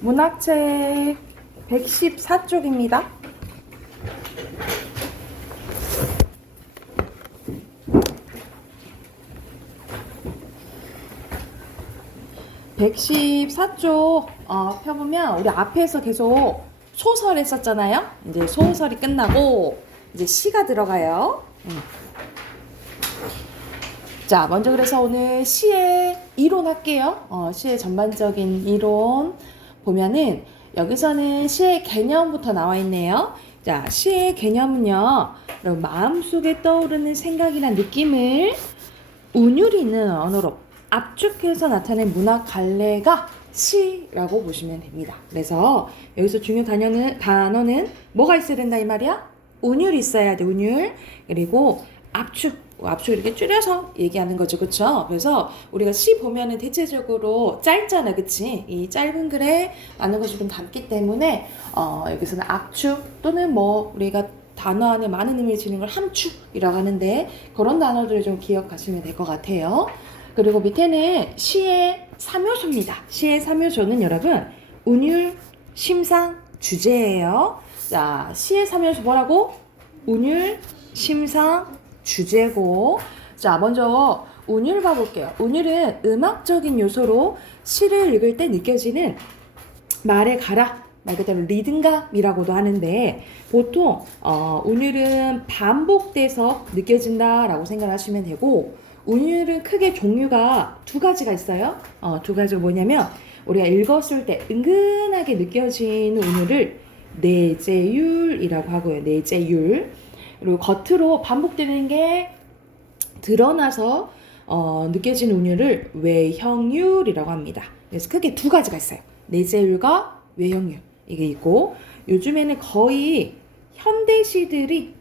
문학책 114쪽입니다. (114쪽) 펴보면 우리 앞에서 계속 소설 했었잖아요. 이제 소설이 끝나고 이제 시가 들어가요. 자, 먼저 그래서 오늘 시의 이론 할게요. 시의 전반적인 이론 보면은 여기서는 시의 개념부터 나와 있네요. 자, 시의 개념은요, 여러분 마음속에 떠오르는 생각이나 느낌을 운율이 있는 언어로 압축해서 나타낸 문학 갈래가 시라고 보시면 됩니다. 그래서 여기서 중요 단어는 뭐가 있어야 된다 이 말이야? 운율이 있어야 돼, 운율. 그리고 압축 이렇게 줄여서 얘기하는 거죠, 그쵸? 그래서 우리가 시 보면은 대체적으로 짧잖아, 그치? 이 짧은 글에 많은 것이 좀 담기 때문에 여기서는 압축 또는 뭐 우리가 단어 안에 많은 의미를 지닌 걸 함축이라고 하는데 그런 단어들을 좀 기억하시면 될 것 같아요. 그리고 밑에는 시의 3요소입니다. 시의 3요소는 여러분 운율, 심상, 주제예요. 자, 시의 3요소 뭐라고? 운율, 심상, 주제고. 자, 먼저 운율 봐볼게요. 운율은 음악적인 요소로 시를 읽을 때 느껴지는 말의 가라, 말 그대로 리듬감이라고도 하는데 보통 운율은 반복돼서 느껴진다라고 생각하시면 되고, 운율은 크게 종류가 두 가지가 있어요. 두 가지가 뭐냐면 우리가 읽었을 때 은근하게 느껴지는 운율을 내재율이라고 하고요. 내재율. 그리고 겉으로 반복되는 게 드러나서 느껴지는 운율을 외형율이라고 합니다. 그래서 크게 두 가지가 있어요. 내재율과 외형율. 이게 있고, 요즘에는 거의 현대시들은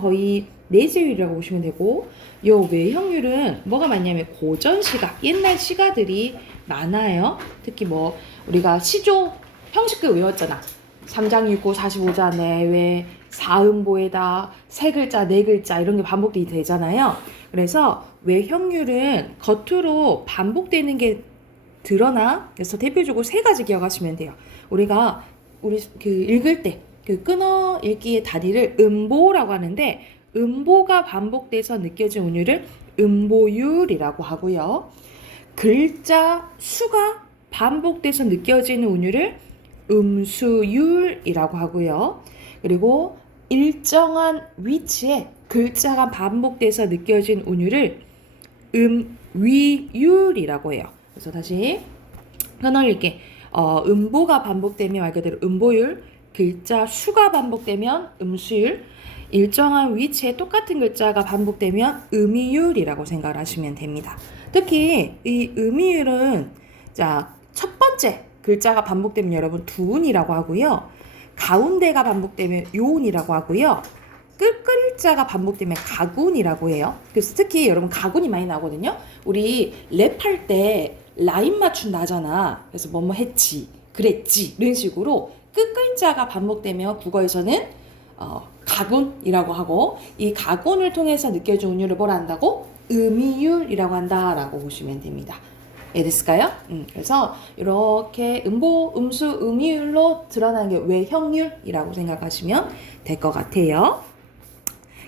거의 내재율이라고 보시면 되고, 요 외형율은 뭐가 많냐면 고전 시가, 옛날 시가들이 많아요. 특히 뭐 우리가 시조 형식글 외웠잖아. 3장 6고 45자 내외 사음보에다 세 글자 네 글자 이런 게 반복이 되잖아요. 그래서 외형률은 겉으로 반복되는 게 드러나. 그래서 대표적으로 세 가지 기억하시면 돼요. 우리가 읽을 때 끊어 읽기의 다리를 음보라고 하는데, 음보가 반복돼서 느껴진 운율을 음보율이라고 하고요. 글자 수가 반복돼서 느껴지는 운율을 음수율이라고 하고요. 그리고 일정한 위치에 글자가 반복돼서 느껴진 운율을 음위율이라고 해요. 그래서 다시 끊어읽기. 음보가 반복되면 말 그대로 음보율, 글자 수가 반복되면 음수율, 일정한 위치에 똑같은 글자가 반복되면 음이율이라고 생각을 하시면 됩니다. 특히 이 음이율은 자, 첫 번째 글자가 반복되면 여러분 두운이라고 하고요. 가운데가 반복되면 요운이라고 하고요. 끝글자가 반복되면 가군이라고 해요. 그래서 특히 여러분 가군이 많이 나오거든요. 우리 랩할 때 라인 맞춘다 하잖아. 그래서 뭐뭐 했지, 그랬지 이런 식으로 끝글자가 반복되면 국어에서는 가군이라고 하고, 이 가군을 통해서 느껴진 운율을 뭐라 한다고? 음이율이라고 한다라고 보시면 됩니다. 이해됐을까요? 그래서 이렇게 음보, 음수, 음이율로 드러나는 게 외형률이라고 생각하시면 될 것 같아요.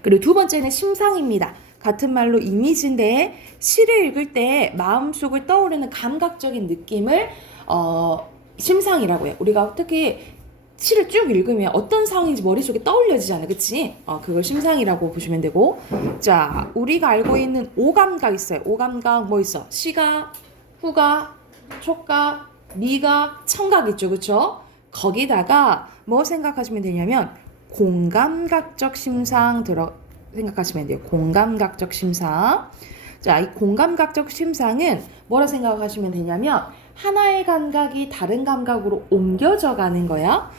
그리고 두 번째는 심상입니다. 같은 말로 이미지인데 시를 읽을 때 마음속을 떠오르는 감각적인 느낌을 심상이라고 해요. 우리가 특히 시를 쭉 읽으면 어떤 상황인지 머릿속에 떠올려지잖아요. 그치? 그걸 심상이라고 보시면 되고, 자, 우리가 알고 있는 오감각 있어요. 오감각 뭐 있어? 시각, 후각, 촉각, 미각, 청각 있죠. 그쵸? 거기다가 뭐 생각하시면 되냐면 공감각적 심상 생각하시면 돼요. 공감각적 심상. 자, 이 공감각적 심상은 뭐라 생각하시면 되냐면 하나의 감각이 다른 감각으로 옮겨져 가는 거야.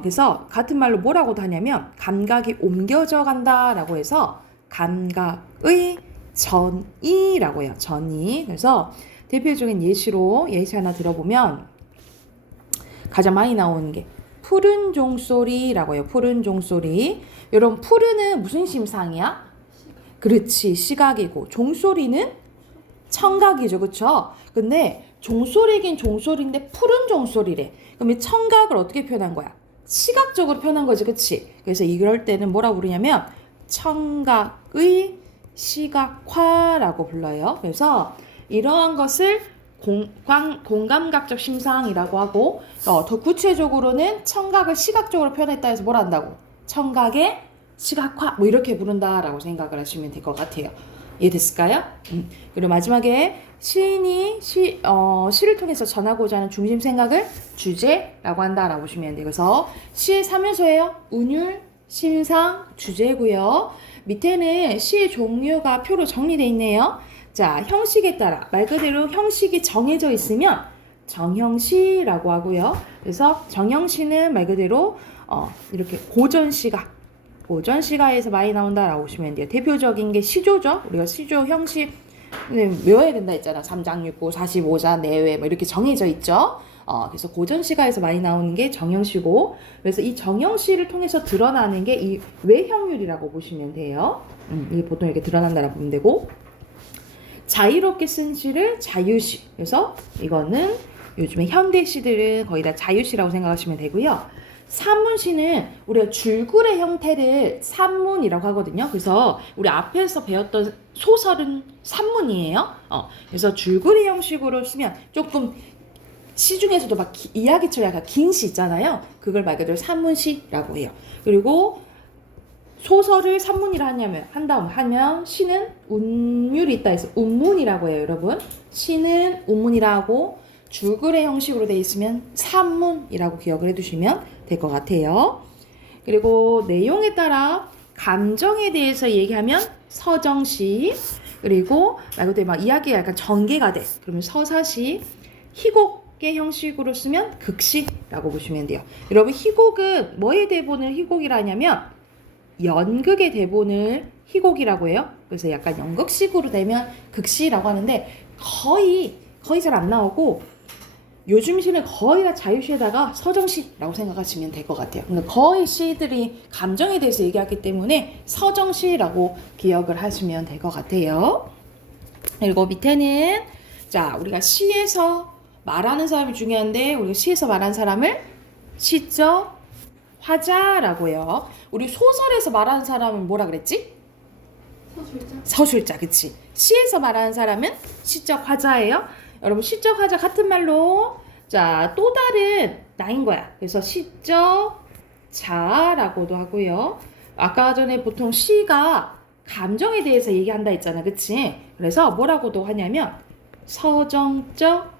그래서 같은 말로 뭐라고도 하냐면 감각이 옮겨져 간다라고 해서 감각의 전이라고 해요. 전이. 그래서 대표적인 예시 하나 들어보면 가장 많이 나오는 게 푸른 종소리라고 해요. 푸른 종소리. 여러분, 푸른은 무슨 심상이야? 그렇지, 시각이고, 종소리는 청각이죠. 그쵸? 근데 종소리긴 종소리인데 푸른 종소리래. 그럼 이 청각을 어떻게 표현한 거야? 시각적으로 표현한 거지, 그치? 그래서 이럴 때는 뭐라고 부르냐면 청각의 시각화라고 불러요. 그래서 이러한 것을 공감각적 심상이라고 하고, 더 구체적으로는 청각을 시각적으로 표현했다 해서 뭘 한다고? 청각의 시각화, 뭐 이렇게 부른다라고 생각을 하시면 될 것 같아요. 이해됐을까요? 그리고 마지막에 시인이 시를 통해서 전하고자 하는 중심 생각을 주제라고 한다라고 보시면 돼요. 그래서 시의 3요소예요. 운율, 심상, 주제고요. 밑에는 시의 종류가 표로 정리되어 있네요. 자, 형식에 따라 말 그대로 형식이 정해져 있으면 정형시라고 하고요. 그래서 정형시는 말 그대로 이렇게 고전시가에서 많이 나온다라고 보시면 돼요. 대표적인 게 시조죠. 우리가 시조 형식 외워야 된다 했잖아. 3장육부, 45자, 내외 뭐 이렇게 정해져 있죠. 그래서 고전시가에서 많이 나오는 게 정형시고, 그래서 이 정형시를 통해서 드러나는 게 이 외형률이라고 보시면 돼요. 이게 보통 이렇게 드러난다라고 보면 되고, 자유롭게 쓴 시를 자유시. 그래서 이거는 요즘에 현대 시들은 거의 다 자유시라고 생각하시면 되고요. 산문시는 우리가 줄글의 형태를 산문이라고 하거든요. 그래서 우리 앞에서 배웠던 소설은 산문이에요. 그래서 줄글의 형식으로 쓰면 조금 시 중에서도 막 이야기처럼 약간 긴 시 있잖아요. 그걸 말 그대로 산문시라고 해요. 그리고 소설을 산문이라 하면 시는 운율이 있다 해서 운문이라고 해요, 여러분. 시는 운문이라고 줄글의 형식으로 돼 있으면 산문이라고 기억을 해두시면 될 것 같아요. 그리고 내용에 따라 감정에 대해서 얘기하면 서정시, 그리고 말 그대로 막 이야기가 약간 전개가 돼. 그러면 서사시, 희곡의 형식으로 쓰면 극시라고 보시면 돼요. 여러분, 희곡은 뭐의 대본을 희곡이라 하냐면 연극의 대본을 희곡이라고 해요. 그래서 약간 연극식으로 되면 극시라고 하는데 거의 잘 안 나오고, 요즘 시는 거의 다 자유시에다가 서정시라고 생각하시면 될 것 같아요. 그러니까 거의 시들이 감정에 대해서 얘기하기 때문에 서정시라고 기억을 하시면 될 것 같아요. 그리고 밑에는 자, 우리가 시에서 말하는 사람이 중요한데, 우리가 시에서 말하는 사람을 시적 화자라고 해요. 우리 소설에서 말하는 사람은 뭐라 그랬지? 서술자, 그치? 시에서 말하는 사람은 시적 화자예요. 여러분, 시적 화자 같은 말로 자, 또 다른 나인 거야. 그래서 시적 자라고도 하고요. 아까 전에 보통 시가 감정에 대해서 얘기한다 했잖아, 그치? 그래서 뭐라고도 하냐면 서정적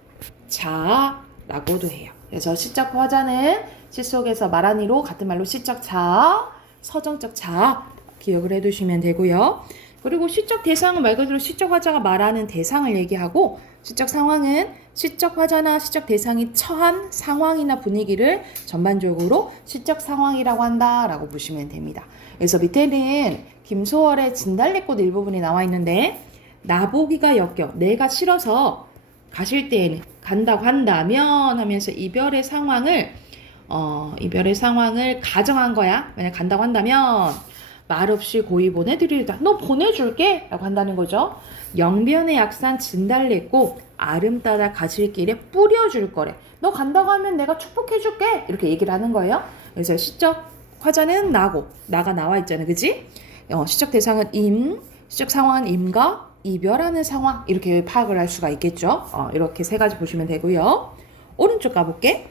자라고도 해요. 그래서 시적 화자는 시 속에서 말한 이로 같은 말로 시적 자, 서정적 자 기억을 해두시면 되고요. 그리고 시적 대상은 말 그대로 시적 화자가 말하는 대상을 얘기하고, 시적 상황은 시적 화자나 시적 대상이 처한 상황이나 분위기를 전반적으로 시적 상황이라고 한다라고 보시면 됩니다. 그래서 밑에는 김소월의 진달래꽃 일부분이 나와 있는데, 나보기가 역겨 내가 싫어서 가실 때에는 간다고 한다면 하면서 이별의 상황을 가정한 거야. 만약 간다고 한다면 말없이 고이 보내드리다. 너 보내줄게 라고 한다는 거죠. 영변의 약산 진달래꽃 아름 따라 가실 길에 뿌려줄 거래. 너 간다고 하면 내가 축복해줄게. 이렇게 얘기를 하는 거예요. 그래서 시적 화자는 나가 나와 있잖아, 그지? 시적 대상은 시적 상황은 임과 이별하는 상황, 이렇게 파악을 할 수가 있겠죠. 이렇게 세 가지 보시면 되고요. 오른쪽 가볼게.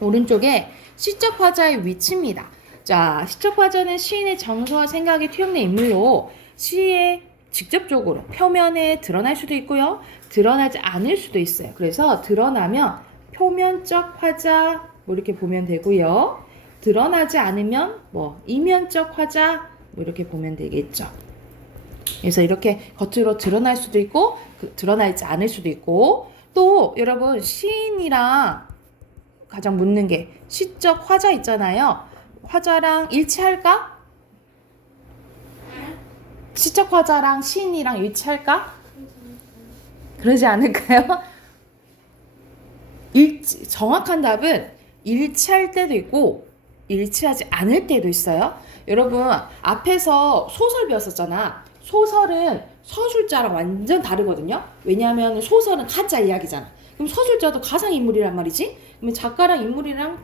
오른쪽에 시적 화자의 위치입니다. 자, 시적 화자는 시인의 정서와 생각이 투영된 인물로 시에 직접적으로 표면에 드러날 수도 있고요. 드러나지 않을 수도 있어요. 그래서 드러나면 표면적 화자 뭐 이렇게 보면 되고요. 드러나지 않으면 뭐 이면적 화자 뭐 이렇게 보면 되겠죠. 그래서 이렇게 겉으로 드러날 수도 있고 드러나지 않을 수도 있고, 또 여러분 시인이랑 가장 묻는 게 시적 화자 있잖아요. 화자랑 일치할까? 시적 화자랑 시인이랑 일치할까? 그러지 않을까요? 정확한 답은 일치할 때도 있고 일치하지 않을 때도 있어요. 여러분, 앞에서 소설 배웠었잖아. 소설은 서술자랑 완전 다르거든요. 왜냐하면 소설은 가짜 이야기잖아. 그럼 서술자도 가상인물이란 말이지. 그러면 작가랑 인물이랑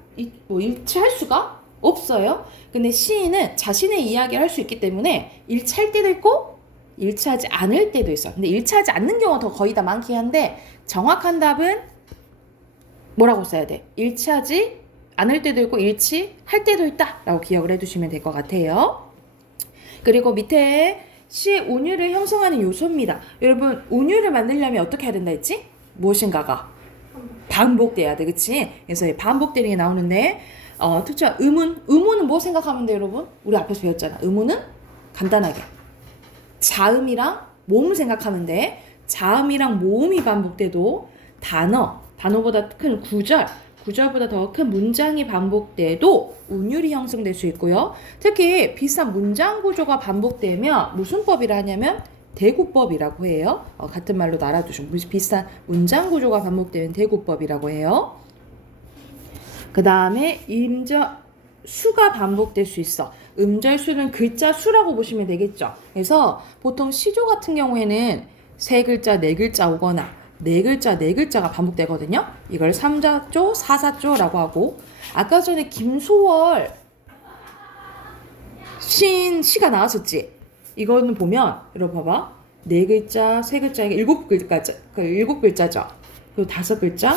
뭐 일치할 수가 없어요. 근데 시인은 자신의 이야기를 할 수 있기 때문에 일치할 때도 있고 일치하지 않을 때도 있어. 근데 일치하지 않는 경우가 더 거의 다 많긴 한데 정확한 답은 뭐라고 써야 돼? 일치하지 않을 때도 있고 일치할 때도 있다 라고 기억을 해두시면 될 것 같아요. 그리고 밑에 시의 운율을 형성하는 요소입니다. 여러분 운율을 만들려면 어떻게 해야 된다 했지? 무엇인가가 반복돼야 돼, 그치? 그래서 반복되는 게 나오는데 특징 의문은 뭐 생각하면 돼, 여러분? 우리 앞에서 배웠잖아. 의문은 간단하게 자음이랑 모음 생각하면 돼. 자음이랑 모음이 반복돼도 단어보다 큰 구절보다 더 큰 문장이 반복돼도 운율이 형성될 수 있고요. 특히 비슷한 문장 구조가 반복되면 무슨 법이라 하냐면 대구법이라고 해요. 같은 말로 알아두시면 비슷한 문장 구조가 반복되는 대구법이라고 해요. 그 다음에 수가 반복될 수 있어. 음절수는 글자 수라고 보시면 되겠죠. 그래서 보통 시조 같은 경우에는 3글자, 4글자 오거나 4글자가 반복되거든요. 이걸 3자조, 4사조라고 하고 아까 전에 김소월 시가 나왔었지. 이거는 보면 여러분 봐봐. 4글자, 3글자, 7글자죠. 그리고 5글자, 7글자,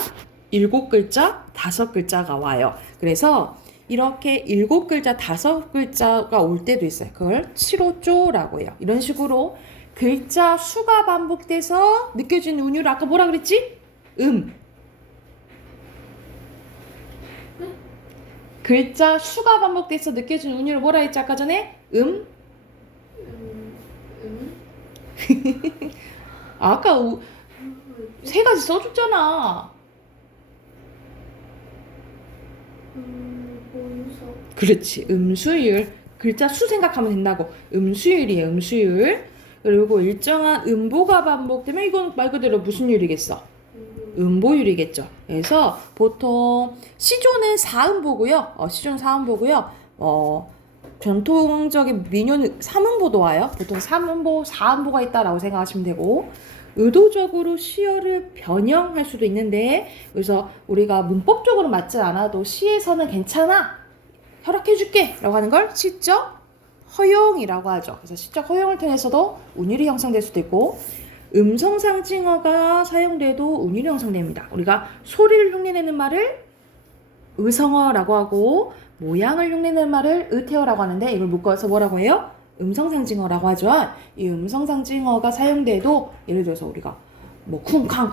5글자가 와요. 그래서 이렇게 7글자, 5글자가 올 때도 있어요. 그걸 7호조라고 해요. 이런 식으로 글자 수가 반복돼서 느껴지는 운율 아까 뭐라 그랬지? 글자 수가 반복돼서 느껴지는 운율을 뭐라 했지 아까 전에? 아까 3가지 써줬잖아. 그렇지. 음수율. 글자 수 생각하면 된다고. 음수율이에요. 음수율. 그리고 일정한 음보가 반복되면 이건 말 그대로 무슨 율이겠어? 음보율이겠죠. 그래서 보통 시조는 4음보고요. 시조는 4음보고요. 전통적인 민요는 3음보도 와요. 보통 3음보, 4음보가 있다라고 생각하시면 되고 의도적으로 시어를 변형할 수도 있는데 그래서 우리가 문법적으로 맞지 않아도 시에서는 괜찮아. 허락해줄게 라고 하는 걸 시적 허용이라고 하죠. 그래서 시적 허용을 통해서도 운율이 형성될 수도 있고 음성상징어가 사용돼도 운율이 형성됩니다. 우리가 소리를 흉내내는 말을 의성어라고 하고 모양을 흉내내는 말을 의태어라고 하는데 이걸 묶어서 뭐라고 해요? 음성상징어라고 하죠. 이 음성상징어가 사용돼도 예를 들어서 우리가 뭐 쿵쾅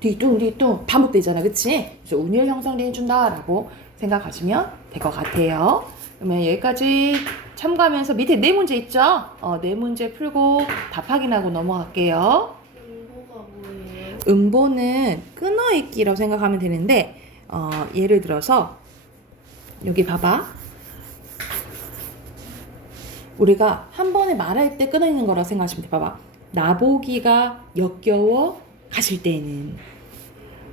뒤뚱 반복되잖아. 그치? 그래서 운율 형성돼 준다라고 생각하시면 될 것 같아요. 그러면 여기까지 참고하면서 밑에 4문제 있죠? 4문제 풀고 답 확인하고 넘어갈게요. 음보가 뭐예요? 음보는 끊어읽기라고 생각하면 되는데 예를 들어서 여기 봐봐. 우리가 한 번에 말할 때 끊어있는 거라고 생각하시면 돼. 봐봐. 나보기가 역겨워 가실 때에는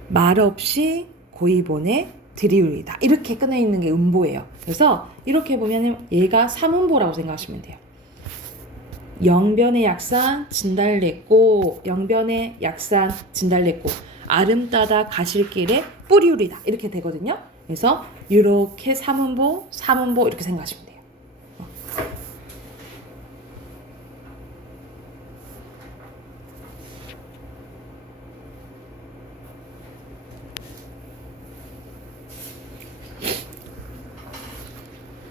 말없이 고이보내 드리우리다. 이렇게 끊어있는 게 음보예요. 그래서 이렇게 보면 얘가 3음보라고 생각하시면 돼요. 영변의 약산 진달래꽃, 영변의 약산 진달래꽃, 아름따다 가실 길에 뿌리우리다. 이렇게 되거든요. 그래서 이렇게 3음보 이렇게 생각하시면 돼요.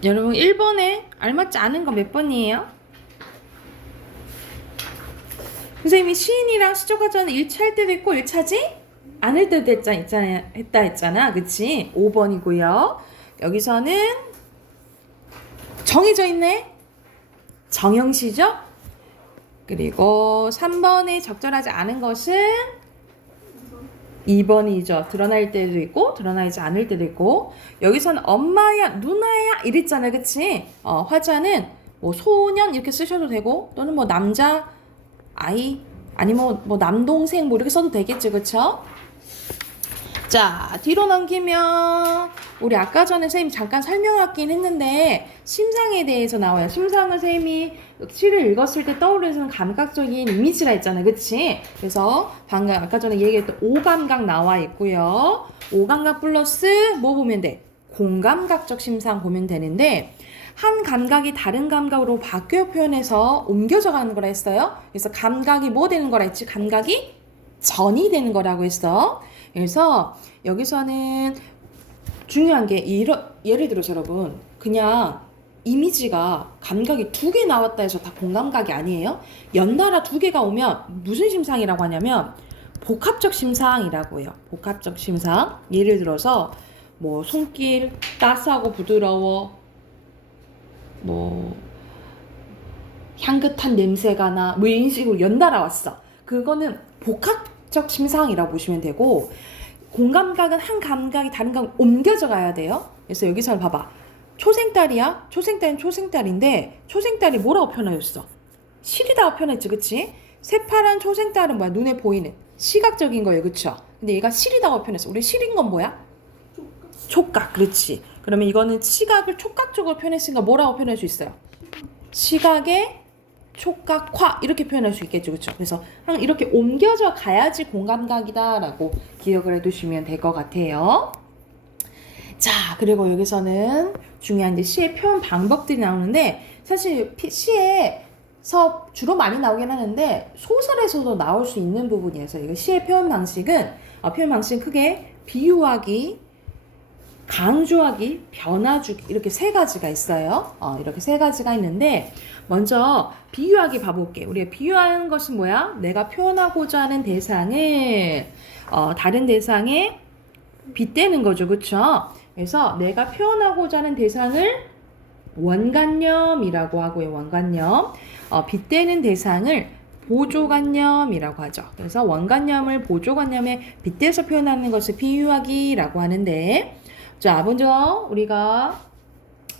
여러분 1번에 알맞지 않은 거 몇 번이에요? 선생님이 시인이랑 시조가전은 일치할 때도 있고 일치하지 않을 때도 했다 했잖아. 그치? 5번이고요. 여기서는 정해져 있네. 정형시죠? 그리고 3번에 적절하지 않은 것은 2번이죠. 드러날 때도 있고 드러나지 않을 때도 있고 여기서는 엄마야 누나야 이랬잖아요. 그치? 화자는 뭐 소년 이렇게 쓰셔도 되고 또는 뭐 남자 아이 아니면 뭐 남동생 뭐 이렇게 써도 되겠죠. 그쵸? 자 뒤로 넘기면 우리 아까 전에 선생님 잠깐 설명하긴 했는데 심상에 대해서 나와요. 심상은 선생님이 시를 읽었을 때 떠오르는 감각적인 이미지가 있잖아요. 그치? 그래서 방금 아까 전에 얘기했던 오감각 나와 있고요. 오감각 플러스 뭐 보면 돼? 공감각적 심상 보면 되는데 한 감각이 다른 감각으로 바뀌어 표현해서 옮겨져 가는 거라 했어요. 그래서 감각이 뭐 되는 거라 했지? 감각이 전이 되는 거라고 했어. 그래서 여기서는 중요한 게 예를 들어서 여러분 그냥 이미지가 감각이 2개 나왔다 해서 다 공감각이 아니에요. 연달아 2개가 오면 무슨 심상이라고 하냐면 복합적 심상이라고 해요. 복합적 심상. 예를 들어서 뭐 손길 따스하고 부드러워, 뭐 향긋한 냄새가 나, 뭐 이런 식으로 연달아 왔어. 그거는 복합적 심상이라고 보시면 되고 공감각은 한 감각이 다른 감각 옮겨져 가야 돼요. 그래서 여기서 봐봐. 초생딸이야? 초생딸은 초생딸인데 초생딸이 뭐라고 표현하였어? 실이라고 표현했지, 그치? 새파란 초생딸은 뭐야? 눈에 보이는 시각적인 거예요, 그쵸? 근데 얘가 실이라고 표현했어. 우리 실인 건 뭐야? 촉각, 그렇지. 그러면 이거는 시각을 촉각적으로 표현했으니까 뭐라고 표현할 수 있어요? 시각의 촉각화 이렇게 표현할 수 있겠죠, 그렇죠? 그래서 항상 이렇게 옮겨져 가야지 공감각이다라고 기억을 해두시면 될 것 같아요. 자, 그리고 여기서는 중요한 이제 시의 표현 방법들이 나오는데 사실 시에서 주로 많이 나오긴 하는데 소설에서도 나올 수 있는 부분이어서 이거 시의 표현 방식은 크게 비유하기, 강조하기, 변화주기 이렇게 3가지가 있어요. 이렇게 3가지가 있는데 먼저 비유하기 봐볼게. 우리가 비유하는 것은 뭐야? 내가 표현하고자 하는 대상을 다른 대상에 빗대는 거죠. 그쵸? 그래서 내가 표현하고자 하는 대상을 원관념이라고 하고요. 원관념. 빗대는 대상을 보조관념이라고 하죠. 그래서 원관념을 보조관념에 빗대서 표현하는 것을 비유하기라고 하는데 자, 먼저 우리가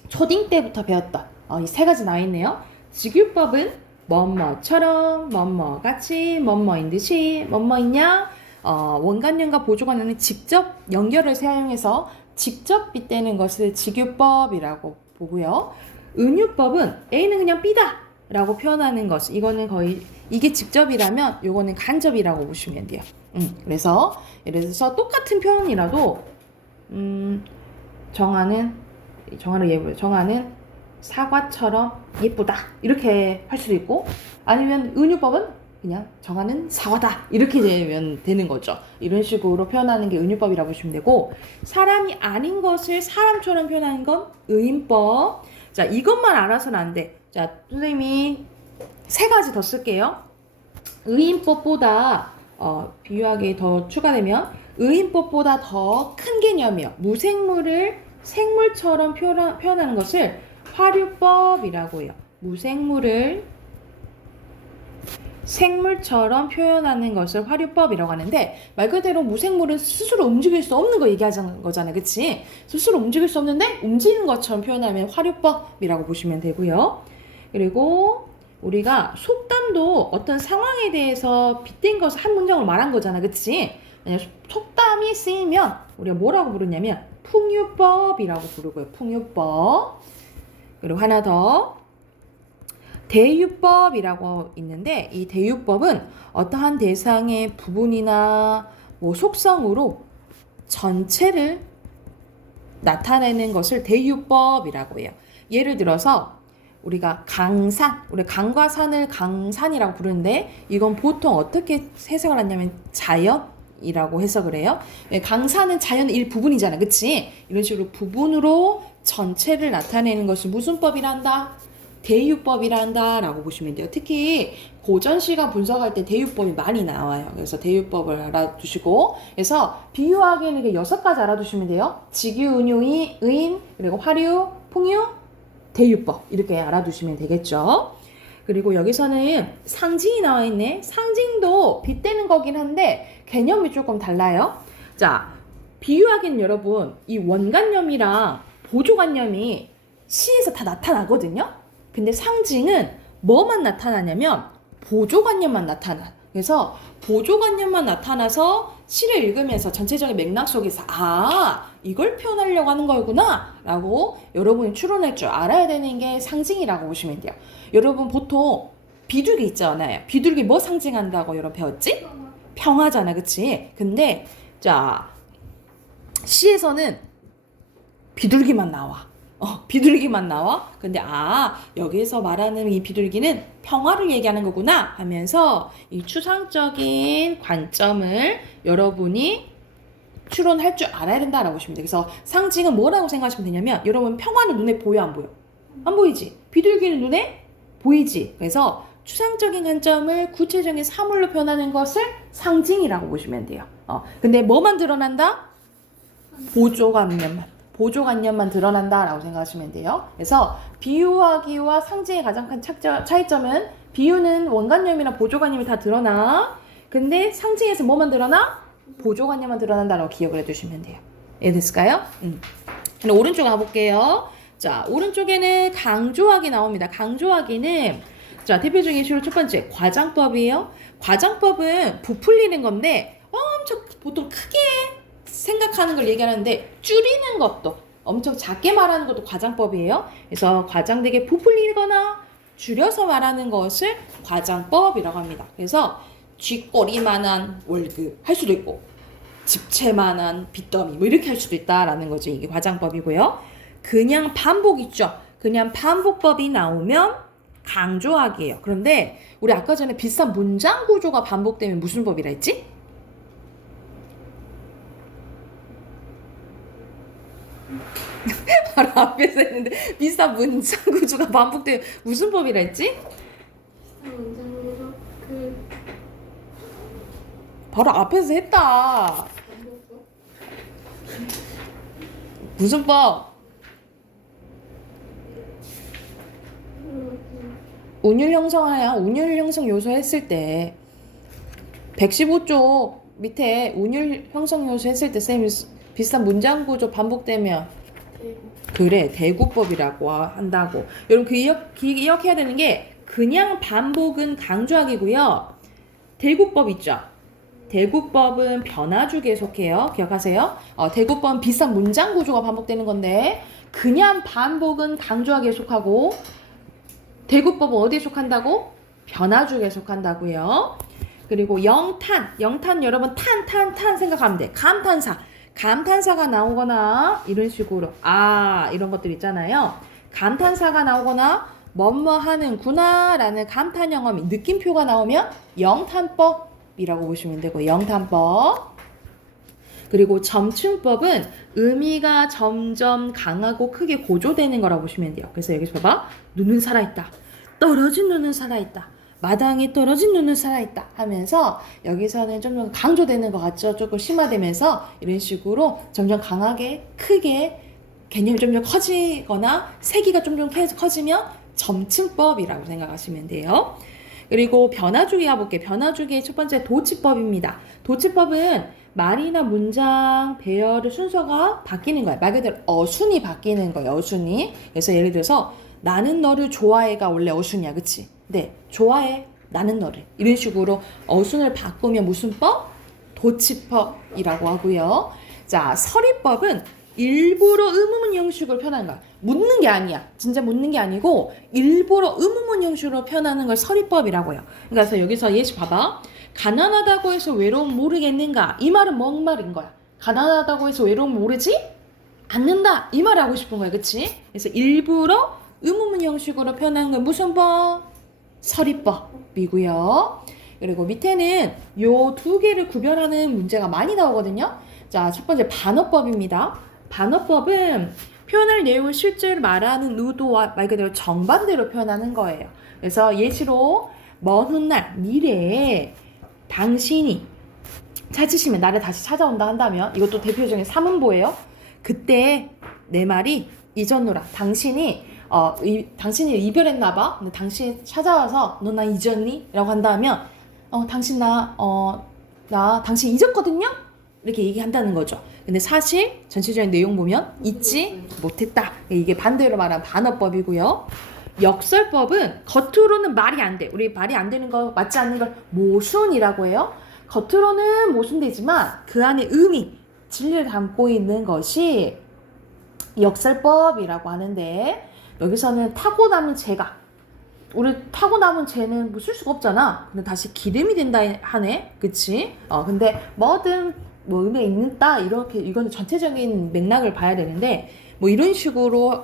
초딩 때부터 배웠던 이 3가지 나와 있네요. 직유법은 뭐뭐처럼, 뭐뭐같이, 뭐뭐인 듯이, 뭐뭐이냐 원관념과 보조관념은 직접 연결을 사용해서 직접 빗대는 것을 직유법이라고 보고요. 은유법은 A는 그냥 B다 라고 표현하는 것. 이거는 거의 이게 직접이라면 이거는 간접이라고 보시면 돼요. 그래서 예를 들어서 똑같은 표현이라도 정하는 사과처럼 예쁘다 이렇게 할 수도 있고 아니면 은유법은 그냥 정하는 사과다 이렇게 되면 되는 거죠. 이런 식으로 표현하는 게 은유법이라고 보시면 되고 사람이 아닌 것을 사람처럼 표현하는 건 의인법. 자, 이것만 알아서는 안 돼. 자, 선생님이 3가지 더 쓸게요. 의인법보다 비유하게 더 추가되면 의인법보다 더 큰 개념이요. 무생물을 생물처럼 표현하는 것을 화류법이라고 해요. 무생물을 생물처럼 표현하는 것을 화류법이라고 하는데 말 그대로 무생물은 스스로 움직일 수 없는 거 얘기하자는 거잖아요. 그치? 스스로 움직일 수 없는데 움직이는 것처럼 표현하면 화류법이라고 보시면 되고요. 그리고 우리가 속담도 어떤 상황에 대해서 빗댄 것을 한 문장으로 말한 거잖아. 그치? 속담이 쓰이면 우리가 뭐라고 부르냐면 풍유법이라고 부르고요. 풍유법. 그리고 하나 더 대유법이라고 있는데 이 대유법은 어떠한 대상의 부분이나 뭐 속성으로 전체를 나타내는 것을 대유법이라고 해요. 예를 들어서 우리가 우리 강과 산을 강산이라고 부르는데 이건 보통 어떻게 해석을 하냐면 자연이라고 해석을 해요. 강산은 자연의 일부분이잖아. 그치? 이런 식으로 부분으로 전체를 나타내는 것을 무슨 법이라 한다? 대유법이라 한다라고 보시면 돼요. 특히 고전시가 분석할 때 대유법이 많이 나와요. 그래서 대유법을 알아두시고 그래서 비유하기에는 6가지 알아두시면 돼요. 직유, 은유, 의인, 그리고 화류, 풍유, 대유법 이렇게 알아두시면 되겠죠. 그리고 여기서는 상징이 나와 있네. 상징도 빗대는 거긴 한데 개념이 조금 달라요. 자, 비유하기는 여러분 이 원관념이랑 보조관념이 시에서 다 나타나거든요. 근데 상징은 뭐만 나타나냐면 보조관념만 나타나. 그래서 보조관념만 나타나서 시를 읽으면서 전체적인 맥락 속에서 이걸 표현하려고 하는 거구나 라고 여러분이 추론할 줄 알아야 되는 게 상징이라고 보시면 돼요. 여러분 보통 비둘기 있잖아요. 비둘기 뭐 상징한다고 여러분 배웠지? 평화잖아, 그치? 근데 자, 시에서는 비둘기만 나와. 비둘기만 나와. 근데 여기서 말하는 이 비둘기는 평화를 얘기하는 거구나 하면서 이 추상적인 관점을 여러분이 추론할 줄 알아야 된다라고 보시면 돼요. 그래서 상징은 뭐라고 생각하시면 되냐면 여러분 평화는 눈에 보여 안 보여? 안 보이지? 비둘기는 눈에 보이지? 그래서 추상적인 관점을 구체적인 사물로 표현하는 것을 상징이라고 보시면 돼요. 근데 뭐만 드러난다? 보조관념만 드러난다라고 생각하시면 돼요. 그래서 비유하기와 상징의 가장 큰 차이점은 비유는 원관념이나 보조관념이 다 드러나. 근데 상징에서 뭐만 드러나? 보조관념만 드러난다라고 기억을 해두시면 돼요. 이해됐을까요? 그럼 오른쪽 가볼게요. 자, 오른쪽에는 강조하기 나옵니다. 강조하기는 자, 대표적인 예시로 첫 번째 과장법이에요. 과장법은 부풀리는 건데 엄청 보통 크게 생각하는 걸 얘기하는데 줄이는 것도 엄청 작게 말하는 것도 과장법이에요. 그래서 과장되게 부풀리거나 줄여서 말하는 것을 과장법이라고 합니다. 그래서 쥐꼬리만한 월급 할 수도 있고 집채만한 빚더미 뭐 이렇게 할 수도 있다라는 거죠. 이게 과장법이고요. 그냥 반복 있죠. 그냥 반복법이 나오면 강조하기예요. 그런데 우리 아까 전에 비슷한 문장 구조가 반복되면 무슨 법이라 했지? 바로 앞에서 했는데 비슷한 문장 구조가 반복되면 무슨 법이라 했지? 문장으로 바로 앞에서 했다. 무슨 법? 운율 형성하야. 운율 형성 요소 했을 때 115쪽 밑에 운율 형성 요소 했을 때 쌤이 비슷한 문장 구조 반복되면 그래 대구법이라고 한다고. 여러분 기억해야 되는 게 그냥 반복은 강조하기고요. 대구법 있죠. 대구법은 변화주기에 속해요. 기억하세요. 대구법은 비슷한 문장 구조가 반복되는 건데 그냥 반복은 강조하기에 속하고 대구법은 어디에 속한다고? 변화주기에 속한다고요. 그리고 영탄 여러분 탄 생각하면 돼. 감탄사가 나오거나 이런 식으로 이런 것들 있잖아요. 감탄사가 나오거나 뭐뭐 하는구나 라는 감탄 영어미 느낌표가 나오면 영탄법이라고 보시면 되고 영탄법. 그리고 점층법은 의미가 점점 강하고 크게 고조되는 거라고 보시면 돼요. 그래서 여기서 봐봐. 눈은 살아있다. 떨어진 눈은 살아있다. 마당에 떨어진 눈은 살아있다 하면서 여기서는 좀 강조되는 것 같죠. 조금 심화되면서 이런 식으로 점점 강하게 크게 개념이 점점 커지거나 세기가 점점 커지면 점층법이라고 생각하시면 돼요. 그리고 변화주기 가볼게요. 변화주기의 첫 번째 도치법입니다. 도치법은 말이나 문장, 배열의 순서가 바뀌는 거야. 말 그대로 어순이 바뀌는 거예요. 어순이. 그래서 예를 들어서 나는 너를 좋아해가 원래 어순이야. 그치? 네. 좋아해. 나는 너를. 이런 식으로 어순을 바꾸면 무슨 법? 도치법이라고 하고요. 자, 서리법은 일부러 의문문 형식으로 표현하는 거야. 묻는 게 아니야. 진짜 묻는 게 아니고 일부러 의문문 형식으로 표현하는 걸 서리법이라고 해요. 그래서 여기서 예시 봐봐. 가난하다고 해서 외로움 모르겠는가? 이 말은 뭔 말인 거야? 가난하다고 해서 외로움 모르지? 않는다. 이 말을 하고 싶은 거야. 그치? 그래서 일부러 의문문 형식으로 표현하는 건 무슨 법? 서리법이고요. 그리고 밑에는 요 두 개를 구별하는 문제가 많이 나오거든요. 자, 첫 번째 반어법입니다. 반어법은 표현할 내용을 실제로 말하는 의도와 말 그대로 정반대로 표현하는 거예요. 그래서 예시로 먼 훗날 미래에 당신이 찾으시면 나를 다시 찾아온다 한다면 이것도 대표적인 삼음보예요. 그때 내 말이 잊었노라. 당신이 이별했나 봐. 근데 당신이 찾아와서 너 나 잊었니? 라고 한다면 당신 당신 잊었거든요? 이렇게 얘기한다는 거죠. 근데 사실 전체적인 내용 보면 잊지 못했다. 이게 반대로 말한 반어법이고요. 역설법은 겉으로는 말이 안 돼. 우리 말이 안 되는 거 맞지 않는 걸 모순이라고 해요. 겉으로는 모순되지만 그 안에 의미, 진리를 담고 있는 것이 역설법이라고 하는데, 여기서는 타고 남은 재가, 우리 타고 남은 재는 뭐 쓸 수가 없잖아. 근데 다시 기름이 된다 하네, 그치? 근데 뭐든 뭐 의미가 있다 이렇게, 이거는 전체적인 맥락을 봐야 되는데, 뭐 이런 식으로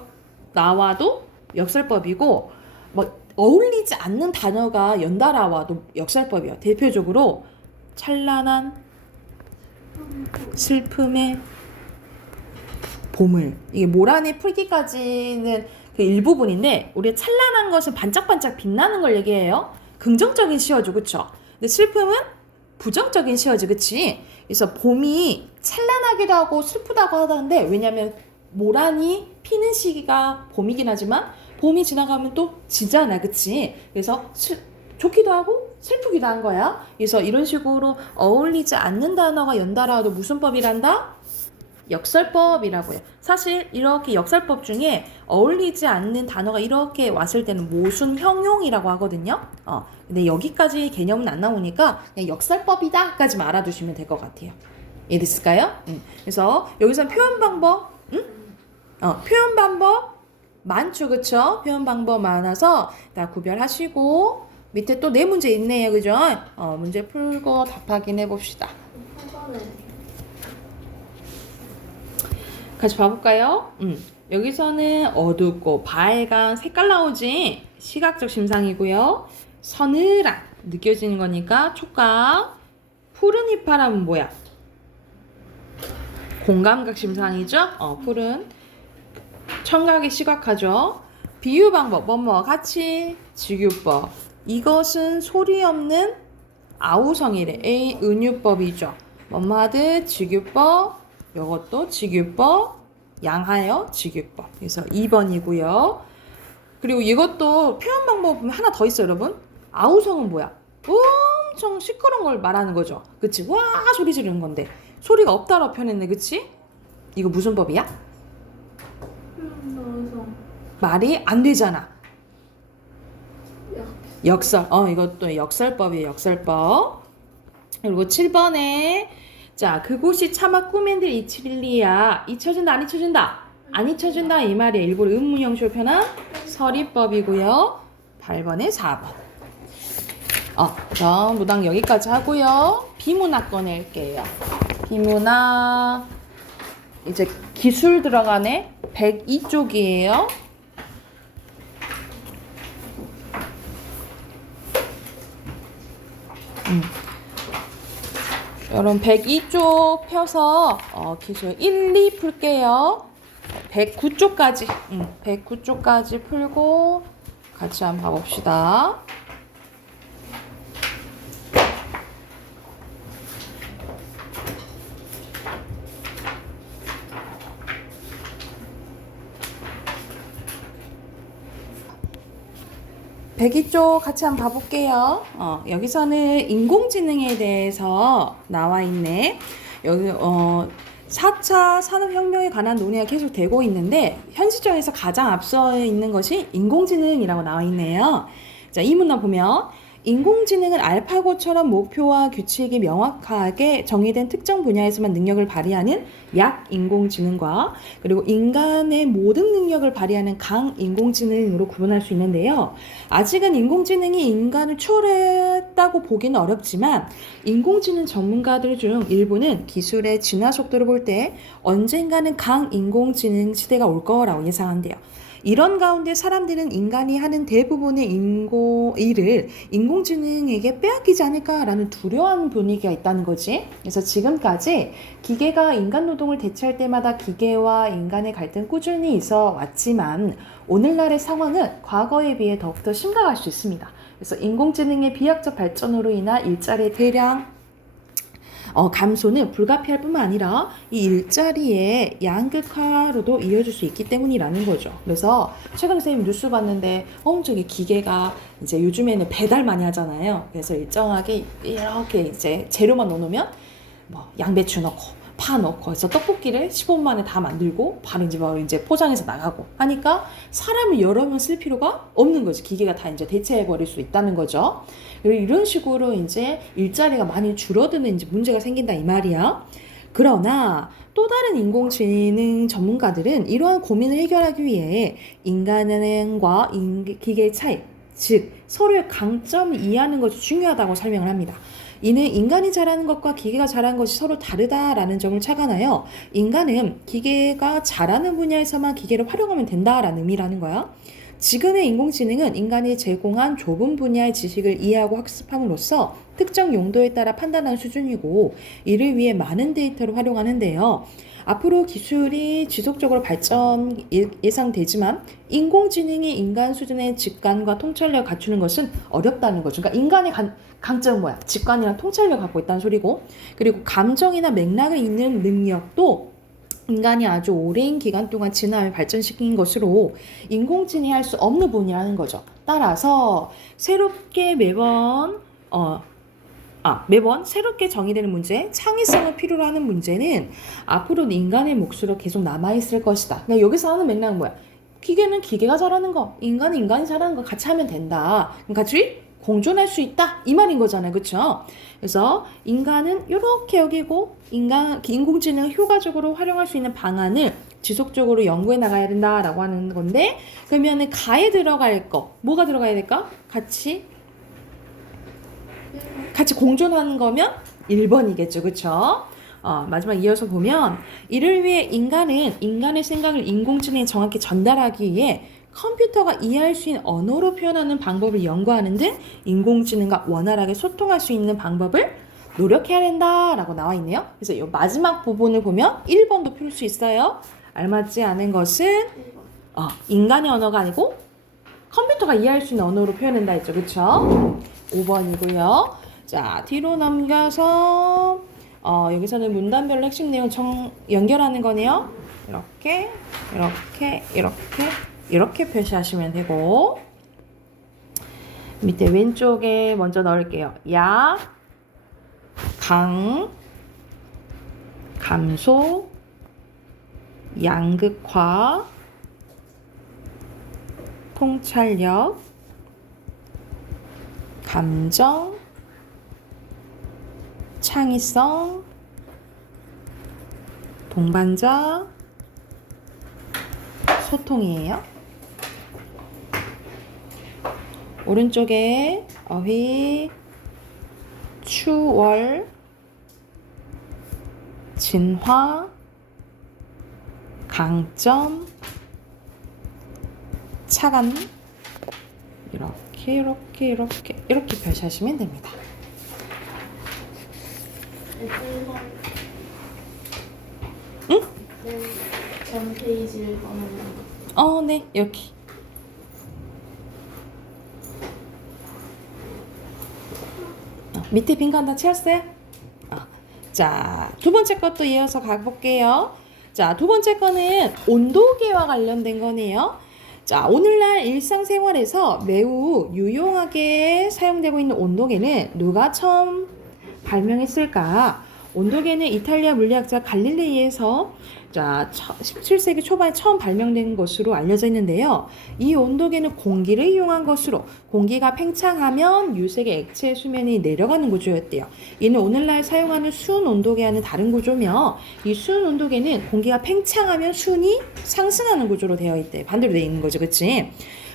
나와도 역설법이고, 뭐 어울리지 않는 단어가 연달아와도 역설법이요. 대표적으로 찬란한 슬픔의 보물. 이게 모란의 풀기까지는 그 일부분인데, 우리 찬란한 것은 반짝반짝 빛나는 걸 얘기해요. 긍정적인 시어죠, 그쵸? 근데 슬픔은 부정적인 시어지, 그치? 그래서 봄이 찬란하기도 하고 슬프다고 하다는데, 왜냐면 모란이 피는 시기가 봄이긴 하지만 봄이 지나가면 또 지잖아, 그치? 그래서 좋기도 하고 슬프기도 한 거야. 그래서 이런 식으로 어울리지 않는 단어가 연달아도 무슨 법이란다? 역설법이라고 해요. 사실 이렇게 역설법 중에 어울리지 않는 단어가 이렇게 왔을 때는 모순 형용이라고 하거든요. 근데 여기까지 개념은 안 나오니까 그냥 역설법이다까지만 알아두시면 될 것 같아요. 이해됐을까요? 그래서 여기서는 표현 방법, 표현 방법 많죠, 그쵸? 표현 방법 많아서 다 구별하시고, 밑에 또 네 문제 있네요, 그죠? 문제 풀고 답 확인해 봅시다. 같이 봐볼까요? 여기서는 어둡고 밝은 색깔 나오지? 시각적 심상이고요. 서늘한 느껴지는 거니까 촉각. 푸른 휘파람은 뭐야? 공감각 심상이죠? 푸른. 청각이 시각하죠. 비유 방법 뭐뭐 같이 직유법. 이것은 소리 없는 아우성이래. A 은유법이죠. 뭐뭐하듯 직유법. 이것도 직유법, 양하여 직유법. 그래서 2번이고요. 그리고 이것도 표현 방법 보면 하나 더 있어요, 여러분. 아우성은 뭐야? 엄청 시끄러운 걸 말하는 거죠. 그치? 와 소리 지르는 건데 소리가 없다라고 표현했네, 그치? 이거 무슨 법이야? 말이 안 되잖아. 역설. 이것도 역설법이에요, 역설법. 그리고 7번에 자, 그곳이 차마 꾸민들 이치빌리야. 잊혀진다, 안 잊혀진다? 안 잊혀진다 이 말이에요. 일부러 의문형식으로 표현한 서리법이고요. 8번에 4번. 그럼 무당 여기까지 하고요. 비문학 꺼낼게요. 비문학 이제 기술 들어가네. 102쪽이에요. 여러분 102쪽 펴서 기술 1, 2 풀게요. 109쪽까지 109쪽까지 풀고 같이 한번 봐봅시다. 백이쪽 같이 한번 봐볼게요. 여기서는 인공지능에 대해서 나와 있네. 여기 4차 산업혁명에 관한 논의가 계속 되고 있는데 현 시점에서 가장 앞서 있는 것이 인공지능이라고 나와 있네요. 자, 이 문화 보면 인공지능은 알파고처럼 목표와 규칙이 명확하게 정의된 특정 분야에서만 능력을 발휘하는 약인공지능과 그리고 인간의 모든 능력을 발휘하는 강인공지능으로 구분할 수 있는데요. 아직은 인공지능이 인간을 초월했다고 보기는 어렵지만 인공지능 전문가들 중 일부는 기술의 진화 속도를 볼 때 언젠가는 강인공지능 시대가 올 거라고 예상한대요. 이런 가운데 사람들은 인간이 하는 대부분의 일을 인공지능에게 빼앗기지 않을까라는 두려워하는 분위기가 있다는 거지. 그래서 지금까지 기계가 인간 노동을 대체할 때마다 기계와 인간의 갈등 꾸준히 있어 왔지만 오늘날의 상황은 과거에 비해 더욱더 심각할 수 있습니다. 그래서 인공지능의 비약적 발전으로 인한 일자리의 대량 감소는 불가피할 뿐만 아니라 이 일자리의 양극화로도 이어질 수 있기 때문이라는 거죠. 그래서 최근에 선생님 뉴스 봤는데 저기 기계가 이제 요즘에는 배달 많이 하잖아요. 그래서 일정하게 이렇게 이제 재료만 넣어놓으면 뭐 양배추 넣고 파 넣고 해서 떡볶이를 15분 만에 다 만들고 바로 이제 포장해서 나가고 하니까 사람을 여러 명 쓸 필요가 없는 거지. 기계가 다 이제 대체해 버릴 수 있다는 거죠. 이런 식으로 이제 일자리가 많이 줄어드는 이제 문제가 생긴다 이 말이야. 그러나 또 다른 인공지능 전문가들은 이러한 고민을 해결하기 위해 인간과 기계의 차이, 즉 서로의 강점을 이해하는 것이 중요하다고 설명을 합니다. 이는 인간이 잘하는 것과 기계가 잘하는 것이 서로 다르다라는 점을 착안하여 인간은 기계가 잘하는 분야에서만 기계를 활용하면 된다라는 의미라는 거야. 지금의 인공지능은 인간이 제공한 좁은 분야의 지식을 이해하고 학습함으로써 특정 용도에 따라 판단하는 수준이고 이를 위해 많은 데이터를 활용하는데요. 앞으로 기술이 지속적으로 발전 예상되지만 인공지능이 인간 수준의 직관과 통찰력을 갖추는 것은 어렵다는 거죠. 그러니까 인간의 강점은 뭐야? 직관이랑 통찰력을 갖고 있다는 소리고, 그리고 감정이나 맥락을 읽는 능력도 인간이 아주 오랜 기간 동안 진화를 발전시킨 것으로 인공지능이 할 수 없는 분이라는 거죠. 따라서 새롭게 매번 새롭게 정의되는 문제, 창의성을 필요로 하는 문제는 앞으로는 인간의 몫으로 계속 남아있을 것이다. 그러니까 여기서 하는 맥락은 뭐야? 기계는 기계가 잘하는 거, 인간은 인간이 잘하는 거 같이 하면 된다. 그럼 같이 공존할 수 있다. 이 말인 거잖아요. 그렇죠? 그래서 인간은 이렇게 여기고 인공지능을 효과적으로 활용할 수 있는 방안을 지속적으로 연구해 나가야 된다라고 하는 건데, 그러면은 가에 들어갈 거 뭐가 들어가야 될까? 같이 공존하는 거면 1번이겠죠. 그쵸? 마지막 이어서 보면 이를 위해 인간은 인간의 생각을 인공지능에 정확히 전달하기 위해 컴퓨터가 이해할 수 있는 언어로 표현하는 방법을 연구하는 등 인공지능과 원활하게 소통할 수 있는 방법을 노력해야 된다라고 나와 있네요. 그래서 이 마지막 부분을 보면 1번도 풀 수 있어요. 알맞지 않은 것은 인간의 언어가 아니고 컴퓨터가 이해할 수 있는 언어로 표현한다 했죠. 그쵸? 5번이고요. 자, 뒤로 넘겨서 여기서는 문단별로 핵심 내용 연결하는 거네요. 이렇게 표시하시면 되고, 밑에 왼쪽에 먼저 넣을게요. 야, 강, 감소, 양극화, 통찰력, 감정, 창의성, 동반자, 소통이에요. 오른쪽에 어휘, 추월, 진화, 강점, 차감, 이렇게 표시하시면 됩니다. 응? 전 페이지를 보면 네, 여기. 밑에 빈칸 다 채웠어요? 자, 두 번째 것도 이어서 가볼게요. 자, 두 번째 거는 온도계와 관련된 거네요. 자, 오늘날 일상생활에서 매우 유용하게 사용되고 있는 온도계는 누가 처음 발명했을까? 온도계는 이탈리아 물리학자 갈릴레이에서 17세기 초반에 처음 발명된 것으로 알려져 있는데요. 이 온도계는 공기를 이용한 것으로 공기가 팽창하면 유색의 액체 수면이 내려가는 구조였대요. 이는 오늘날 사용하는 수은 온도계와는 다른 구조며, 이 수은 온도계는 공기가 팽창하면 수은이 상승하는 구조로 되어 있대. 반대로 되어 있는 거죠. 그치?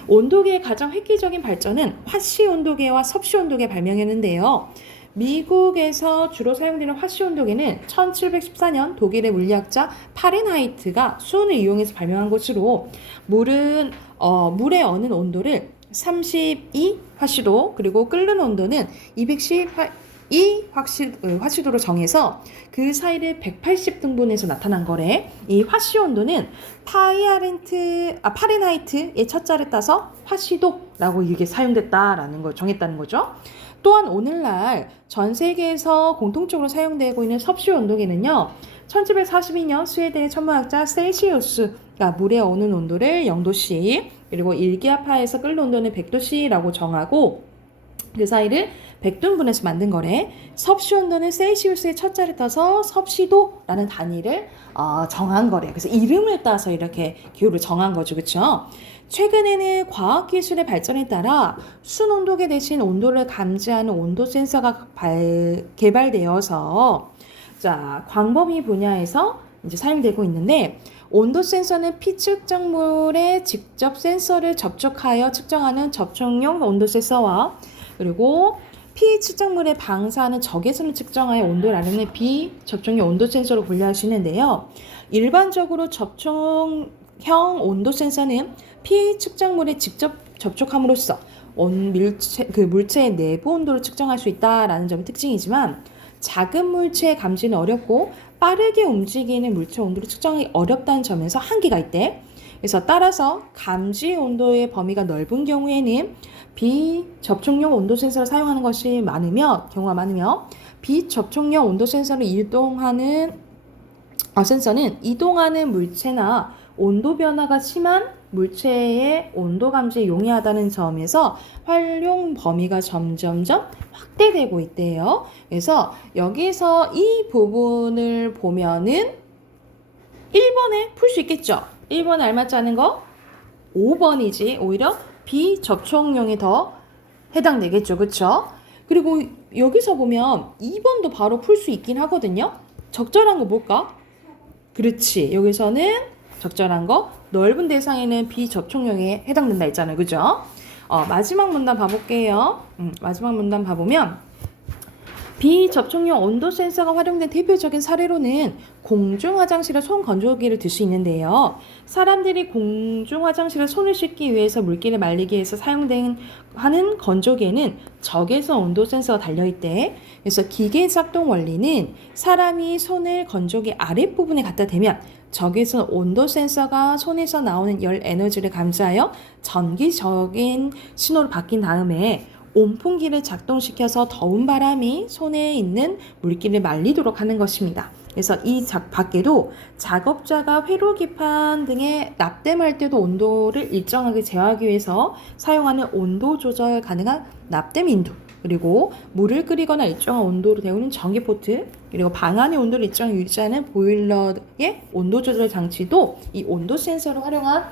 온도계의 가장 획기적인 발전은 화씨 온도계와 섭씨 온도계 발명했는데요. 미국에서 주로 사용되는 화씨 온도계는 1714년 독일의 물리학자 파렌하이트가 수은을 이용해서 발명한 것으로, 물에 어는 온도를 32 화씨도, 그리고 끓는 온도는 212 화씨도로 정해서 그 사이를 180등분해서 나타난 거래. 이 화씨 온도는 파렌하이트의 첫자를 따서 화씨도라고 이게 사용됐다라는 걸 정했다는 거죠. 또한 오늘날 전 세계에서 공통적으로 사용되고 있는 섭씨 온도계는요, 1742년 스웨덴의 천문학자 셀시우스가 물에 어는 온도를 0도씨, 그리고 일기압하에서 끓는 온도는 100도씨라고 정하고, 그 사이를 백등분해서 만든 거래. 섭씨 온도는 셀시우스의 첫자를 따서 섭씨도라는 단위를 정한 거래. 그래서 이름을 따서 이렇게 기호를 정한 거죠. 그렇죠? 최근에는 과학기술의 발전에 따라 순온도계 대신 온도를 감지하는 온도 센서가 개발되어서 자, 광범위 분야에서 이제 사용되고 있는데 온도 센서는 피측정물에 직접 센서를 접촉하여 측정하는 접촉용 온도 센서와 그리고 피측정물에 방사하는 적외선을 측정하여 온도를 알리는 비접촉용 온도 센서로 분류할 수 있는데요. 일반적으로 접촉형 온도 센서는 피측정물에 직접 접촉함으로써 물체의 내부 온도를 측정할 수 있다라는 점이 특징이지만 작은 물체의 감지는 어렵고 빠르게 움직이는 물체 온도를 측정하기 어렵다는 점에서 한계가 있대. 그래서 따라서 감지 온도의 범위가 넓은 경우에는 비접촉용 온도 센서를 사용하는 것이 경우가 많으며 비접촉용 온도 센서는 이동하는 물체나 온도 변화가 심한 물체의 온도 감지에 용이하다는 점에서 활용 범위가 점점점 확대되고 있대요. 그래서 여기서 이 부분을 보면은 1번에 풀 수 있겠죠. 1번에 알맞지 않은 거 5번이지. 오히려 비접촉용이 더 해당되겠죠. 그쵸? 그리고 여기서 보면 2번도 바로 풀 수 있긴 하거든요. 적절한 거 뭘까? 그렇지. 여기서는 적절한 거 넓은 대상에는 비접촉용에 해당된다 했잖아요. 그죠? 마지막 문단 봐볼게요. 마지막 문단 봐보면 비접촉용 온도 센서가 활용된 대표적인 사례로는 공중 화장실에 손 건조기를 들 수 있는데요. 사람들이 공중 화장실에 손을 씻기 위해서 물기를 말리기 위해서 하는 건조기에는 적외선 온도 센서가 달려있대. 그래서 기계 작동 원리는 사람이 손을 건조기 아랫부분에 갖다 대면 적외선 온도 센서가 손에서 나오는 열 에너지를 감지하여 전기적인 신호로 바뀐 다음에 온풍기를 작동시켜서 더운 바람이 손에 있는 물기를 말리도록 하는 것입니다. 그래서 이 밖에도 작업자가 회로기판 등에 납땜할 때도 온도를 일정하게 제어하기 위해서 사용하는 온도 조절 가능한 납땜 인두, 그리고 물을 끓이거나 일정한 온도로 데우는 전기포트, 그리고 방 안의 온도를 일정하게 유지하는 보일러의 온도 조절 장치도 이 온도 센서를 활용한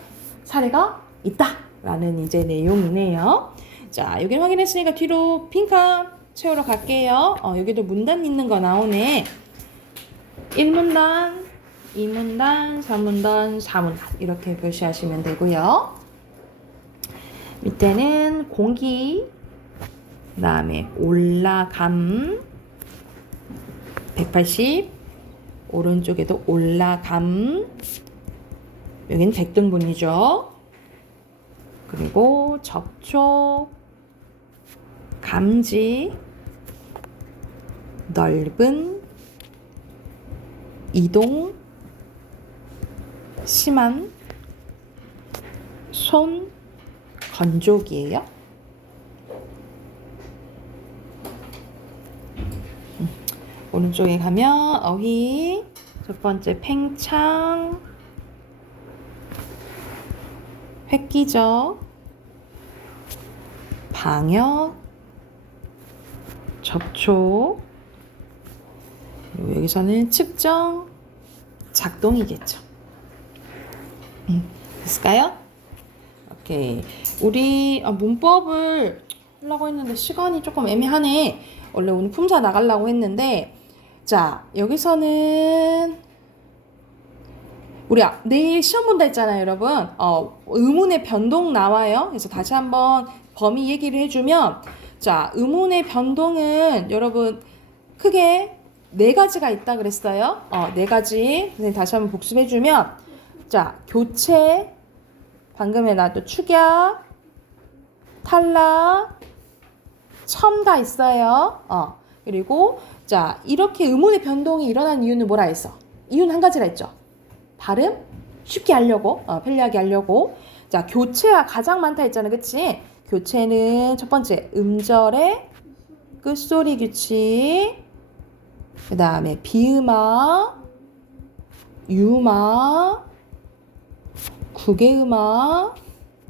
사례가 있다라는 이제 내용이네요. 자, 여기를 확인했으니까 뒤로 빈칸 채우러 갈게요. 여기도 문단 있는 거 나오네. 1문단, 2문단, 3문단, 4문단 이렇게 표시하시면 되고요. 밑에는 공기, 그 다음에 올라감 180, 오른쪽에도 올라감, 여기는 백등분이죠. 그리고 접촉, 감지, 넓은, 이동, 심한, 손, 건조기예요. 오른쪽에 가면 어휘, 첫 번째 팽창, 획기적, 방역, 접촉, 그리고 여기서는 측정, 작동이겠죠. 됐을까요? 오케이. 우리 문법을 하려고 했는데 시간이 조금 애매하네. 원래 오늘 품사 나가려고 했는데 자, 여기서는 우리 내일 시험 본다 했잖아요, 여러분. 의문의 변동 나와요. 그래서 다시 한번 범위 얘기를 해주면 자, 의문의 변동은 여러분 크게 4가지가 있다 그랬어요. 4가지. 선생님 다시 한번 복습해주면 자, 교체, 방금 해놨던 축약, 탈락, 첨가 있어요. 그리고 자, 이렇게 의문의 변동이 일어난 이유는 뭐라 했어? 이유는 한 가지라 했죠. 발음 쉽게 하려고, 편리하게 하려고. 자, 교체가 가장 많다 했잖아, 그치? 교체는 첫 번째 음절의 끝소리 규칙, 그 다음에 비음화, 유마, 국외음화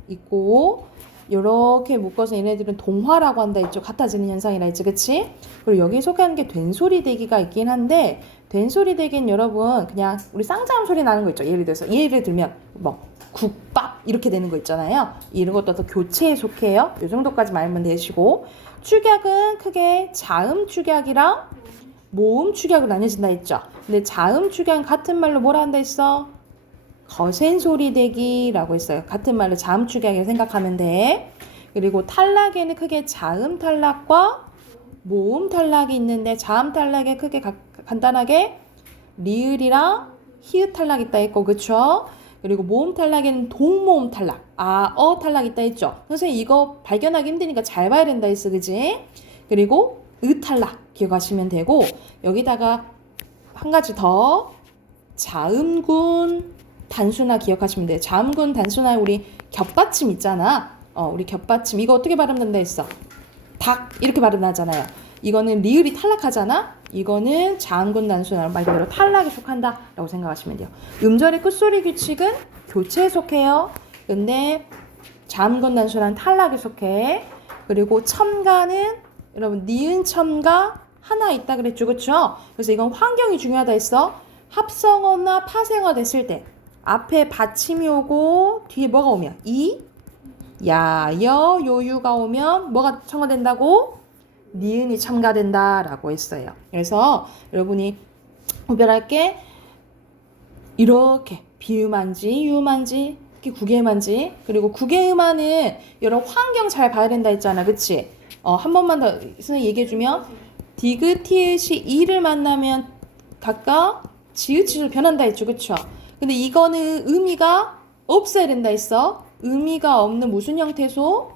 있고, 이렇게 묶어서 얘네들은 동화라고 한다 했죠. 같아지는 현상이라 했지, 그치? 그리고 여기에 속하는 게 된소리 대기가 있긴 한데 된소리 대기는 여러분 그냥 우리 쌍자음 소리 나는 거 있죠. 예를 들면 뭐 국밥 이렇게 되는 거 있잖아요. 이런 것도 더 교체에 속해요. 이 정도까지 말면 되시고 축약은 크게 자음 축약이랑 모음 축약으로 나뉘어진다 했죠. 근데 자음 축약은 같은 말로 뭐라 한다 했어? 거센 소리 대기라고 했어요. 같은 말로 자음 축약이라고 생각하면 돼. 그리고 탈락에는 크게 자음 탈락과 모음 탈락이 있는데 자음 탈락에 크게 간단하게 리을이랑 히읗 탈락 있다 했고 그쵸? 그리고 모음 탈락에는 동모음 탈락, 탈락 있다 했죠. 선생님 이거 발견하기 힘드니까 잘 봐야 된다 했어, 그지? 그리고 탈락 기억하시면 되고 여기다가 한 가지 더 자음군 단순화 기억하시면 돼요. 자음군 단순화 우리 겹받침 있잖아. 우리 겹받침 이거 어떻게 발음된다 했어? 닭 이렇게 발음하잖아요. 이거는 리을이 탈락하잖아. 이거는 자음군 단순화 말 그대로 탈락에 속한다 라고 생각하시면 돼요. 음절의 끝소리 규칙은 교체에 속해요. 근데 자음군 단순화는 탈락에 속해. 그리고 첨가는 여러분 니은 첨가 하나 있다 그랬죠, 그렇죠? 그래서 이건 환경이 중요하다 했어. 합성어나 파생어 됐을 때 앞에 받침이 오고 뒤에 뭐가 오면 여, 요유가 오면 뭐가 첨가된다고? 니은이 첨가된다라고 했어요. 그래서 여러분이 구별할 게 이렇게 비음한지 유음한지 구개음한지 그리고 구개음하는 여러 환경 잘 봐야 된다 했잖아, 그치? 한 번만 더 선생님 얘기해주면 디귿, 티읕이 이를 만나면 각각 지읒으로 변한다 했죠, 그쵸? 근데 이거는 의미가 없어야 된다 했어. 의미가 없는 무슨 형태소?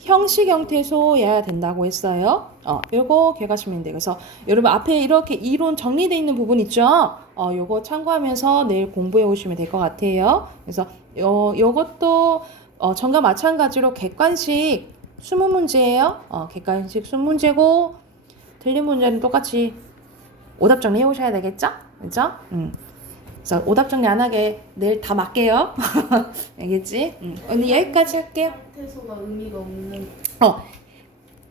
형식 형태소여야 된다고 했어요. 요거 기억하시면 돼요. 그래서 여러분 앞에 이렇게 이론 정리되어 있는 부분 있죠? 요거 참고하면서 내일 공부해 오시면 될 것 같아요. 그래서 요것도 전과 마찬가지로 객관식 20문제예요. 객관식 20문제고 틀린 문제는 똑같이 오답 정리해 오셔야 되겠죠? 그죠? 그래서 오답 정리 안 하게 내일 다 맞게요. 알겠지? 오늘 여기까지 할게요. 형태소가 의미가 없는.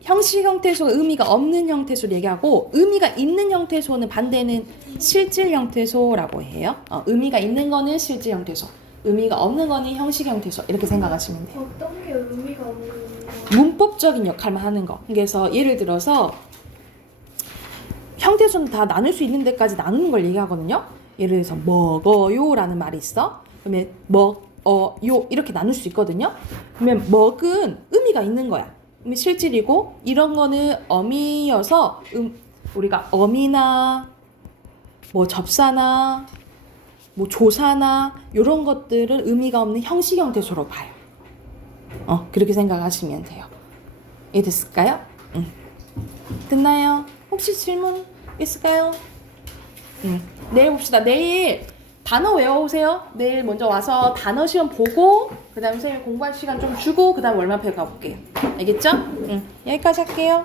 형식 형태소가 의미가 없는 형태소를 얘기하고 의미가 있는 형태소는 반대는 실질 형태소라고 해요. 의미가 있는 거는 실질 형태소, 의미가 없는 거는 형식 형태소 이렇게 생각하시면 돼요. 어떤 게 의미가 없는 거? 문법적인 역할만 하는 거. 그래서 예를 들어서 형태소는 다 나눌 수 있는 데까지 나누는 걸 얘기하거든요. 예를 들어서 먹어요 라는 말이 있어. 그러면 먹어요 이렇게 나눌 수 있거든요. 그러면 먹은 의미가 있는 거야. 실질이고 이런 거는 어미여서 우리가 어미나 뭐 접사나 뭐 조사나 이런 것들은 의미가 없는 형식 형태소로 봐요. 그렇게 생각하시면 돼요. 이해됐을까요? 됐나요? 혹시 질문 있을까요? 내일 봅시다. 내일 단어 외워오세요. 내일 먼저 와서 단어 시험 보고 그 다음에 선생님 공부할 시간 좀 주고 그 다음에 월마표 가볼게요. 알겠죠? 여기까지 할게요.